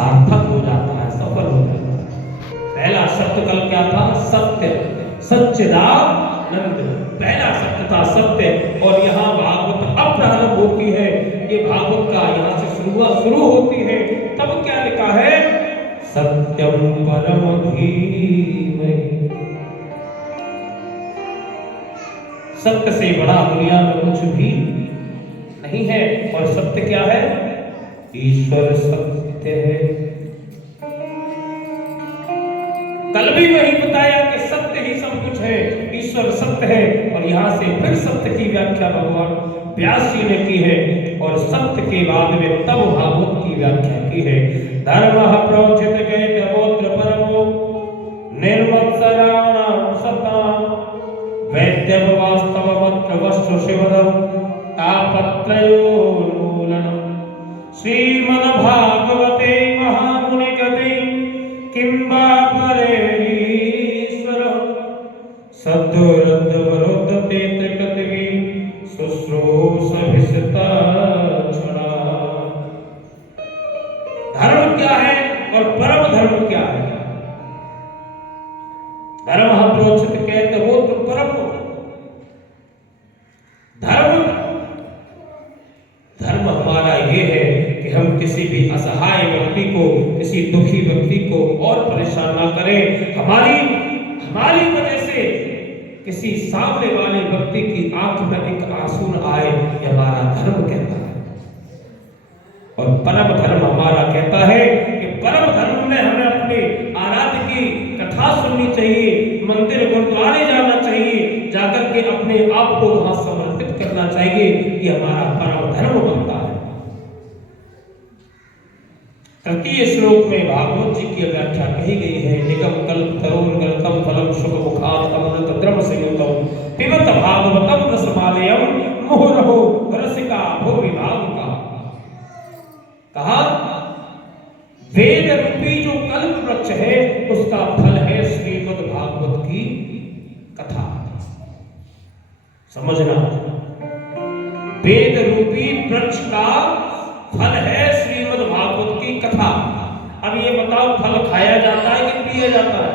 सार्थक हो जाता है, सफल हो जाता है। पहला सत्य कल क्या था? सत्य, सच्चिदानंद। पहला सत्य था सत्य। और यहाँ भागवत अब प्रारंभ होती है, ये भागवत का यहाँ से शुरू होती है। तब क्या लिखा है? सत्यम परम धीमहि। सत्य से बड़ा दुनिया में कुछ भी नहीं है। और सत्य क्या है? ईश्वर सत्य है। कल भी वही बताया कि सत्य ही सब कुछ है, ईश्वर सत्य है। और यहाँ से फिर सत्य की व्याख्या भगवान व्यास जी ने की है। और सत्य के बाद में तब भागवत की व्याख्या की है। धर्मः प्रोचित गैत्य परमो निर्मत्सराणां सतां वैद्यं वास्तवमत्र वस्तु शिवदं तापत्रयोन्मूलनम्। श्रीमद्भागवते महामुनिकृते किं वा परेरीश्वर सद्दुरद्दवरोद्धते त्रिकृतिवी शुश्रूषभिषता क्षणा। धर्म क्या है और परम धर्म क्या है? धर्म प्रोचित कहते हो तो परम धर्म। धर्म हमारा ये है कि हम किसी भी असहाय व्यक्ति को, किसी दुखी व्यक्ति को और परेशान ना करें। हमारी वजह से किसी सामने वाले व्यक्ति की आंख में एक आंसू न आए, ये हमारा धर्म कहता है। और परम धर्म हमारा कहता है कि परम धर्म में हमें अपने आराध्य की कथा सुननी चाहिए, मंदिर गुरुद्वारे जाना चाहिए, जाकर के अपने आप को वहां समर्पित करना चाहिए। ये हमारा परम धर्म बनता है। तृतीय श्लोक में भागवत जी की व्याख्या कही गई है। निगम कल्प तरुण गलतम फलम शुभ मुखात अमृत द्रव संयुतम पिबत भागवतम रसमालयम मुहुरहो रसिका भो विभाग का। कहा वेद रूपी जो कल्प वृक्ष है उसका फल है श्रीमद् भागवत की कथा। समझना, वेद रूपी वृक्ष का फल है श्रीमद् भागवत की कथा। अब ये बताओ, फल खाया जाता है कि पिया जाता है?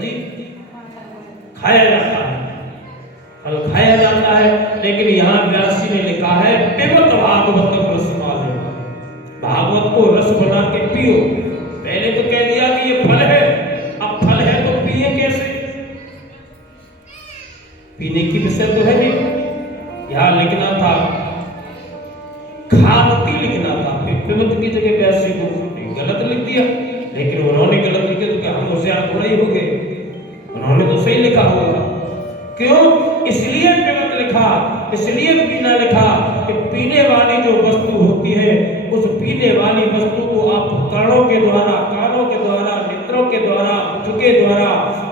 जी, खाया जाता है, फल खाया जाता है। लेकिन यहाँ व्यास जी ने लिखा है पिबत भागवतम रसमालयम। भागवत को रस बना के पियो। पहले तो कह दिया कि ये फल है, अब फल है तो पिए कैसे? पीने की विषय तो है नहीं। यहाँ लिखना था खावती, लिखना था। पिबत की जगह व्यास जी को गलत लिख दिया। लेकिन उन्होंने गलत लिखे तो क्या हम होशियार थोड़ा ही हो गए? उन्होंने तो सही लिखा होगा। क्यों? इसलिए पिबत लिखा, इसलिए पीना लिखा कि पीने वाली जो वस्तु होती है, उस पीने वाली वस्तु को आप कर्णों के द्वारा, कानों के द्वारा, नेत्रों के द्वारा, मुख के द्वारा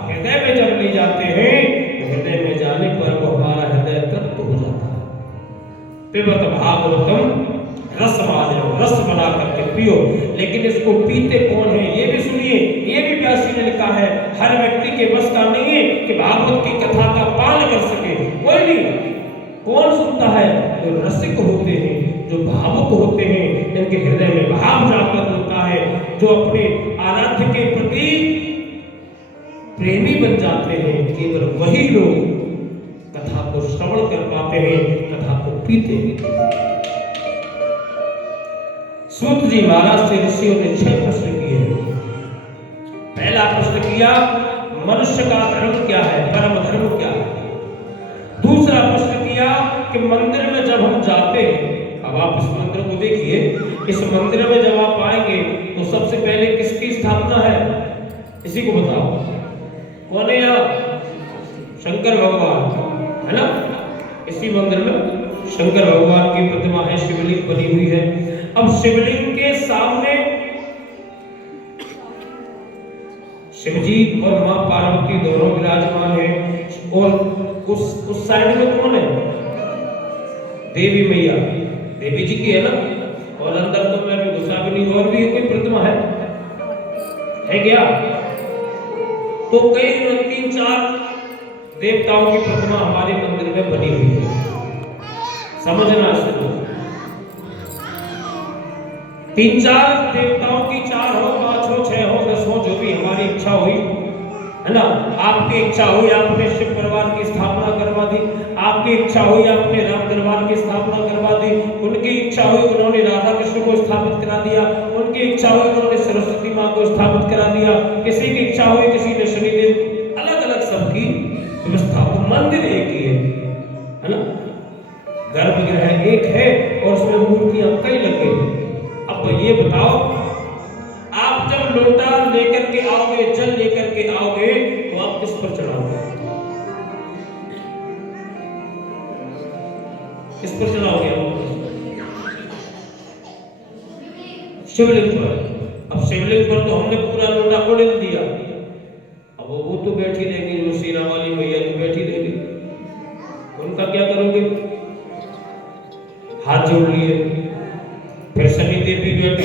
हृदय में जब ले जाते हैं तो हृदय में जाने पर वो हमारा हृदय तृप्त हो जाता है। पिबत भागवतम रसमालयम, रस बना करके पियो। लेकिन इसको पीते कौन है ये भी सुनिए। ये भी व्यास जी ने लिखा है, हर व्यक्ति के बस का नहीं है कि भागवत की कथा का पालन कर सके। कोई नहीं। कौन सुनता है? जो रसिक होते हैं, जो भावुक होते हैं, जिनके हृदय में भाव जागृत होता है, जो अपने आराध्य के प्रति प्रेमी बन जाते हैं, केवल वही लोग कथा को श्रवण कर पाते हैं, कथा को पीते हैं। सूत जी महाराज से ऋषियों ने 6 प्रश्न किए हैं। पहला प्रश्न किया, मनुष्य का धर्म क्या है, परम धर्म क्या है? दूसरा प्रश्न किया कि मंदिर में जब हम जाते हैं, अब आप इस मंदिर को देखिए, इस मंदिर में जब आप आएंगे तो सबसे पहले किसकी स्थापना है? इसी को बताओ, कौन है यहाँ? शंकर भगवान है ना। इसी मंदिर में शंकर भगवान की प्रतिमा है, शिवलिंग बनी हुई है। अब शिवलिंग के सामने शिवजी और मां पार्वती दोनों विराजमान हैं। और उस साइड में कौन है? देवी मैया, देवी जी की है ना। और अंदर तो मैं भी घुसा भी नहीं, और भी कोई प्रतिमा है क्या? तो कई 3-4 देवताओं की प्रतिमा हमारे मंदिर में बनी हुई है। समझना इसको। तीन चार देवताओं की, 4 हो, 5 हो, 6 हो, 10 हो, जो भी हमारी इच्छा हुई, है ना। आपकी इच्छा हुई आपने शिव परिवार की स्थापना करवा दी, आपकी इच्छा हुई आपने राम दरबार की स्थापना करवा दी, उनकी इच्छा हुई उन्होंने राधा कृष्ण को स्थापित करा दिया, उनकी इच्छा हुई उन्होंने सरस्वती माँ को स्थापित करा दिया, किसी की इच्छा हुई किसी ने शनिदेव, अलग अलग सबकी व्यवस्था। मंदिर एक ही है ना, गर्भगृह एक है और उसमें मूर्तियां कई लग गई। अब ये बताओ, आप जब लोटा लेकर के आओगे, जल लेकर के आओगे, तो आप किस पर चढ़ाओगे? किस पर चढ़ाओगे? शिवलिंग पर। अब शिवलिंग पर तो हमने पूरा लोटा उड़ेल दिया, अब वो तो बैठी रहेगी, जो सीना वाली मैया तो बैठी रहेगी, उनका क्या करोगे? हाथ जोड़ लिए, फिर शनिदेव भी बैठे,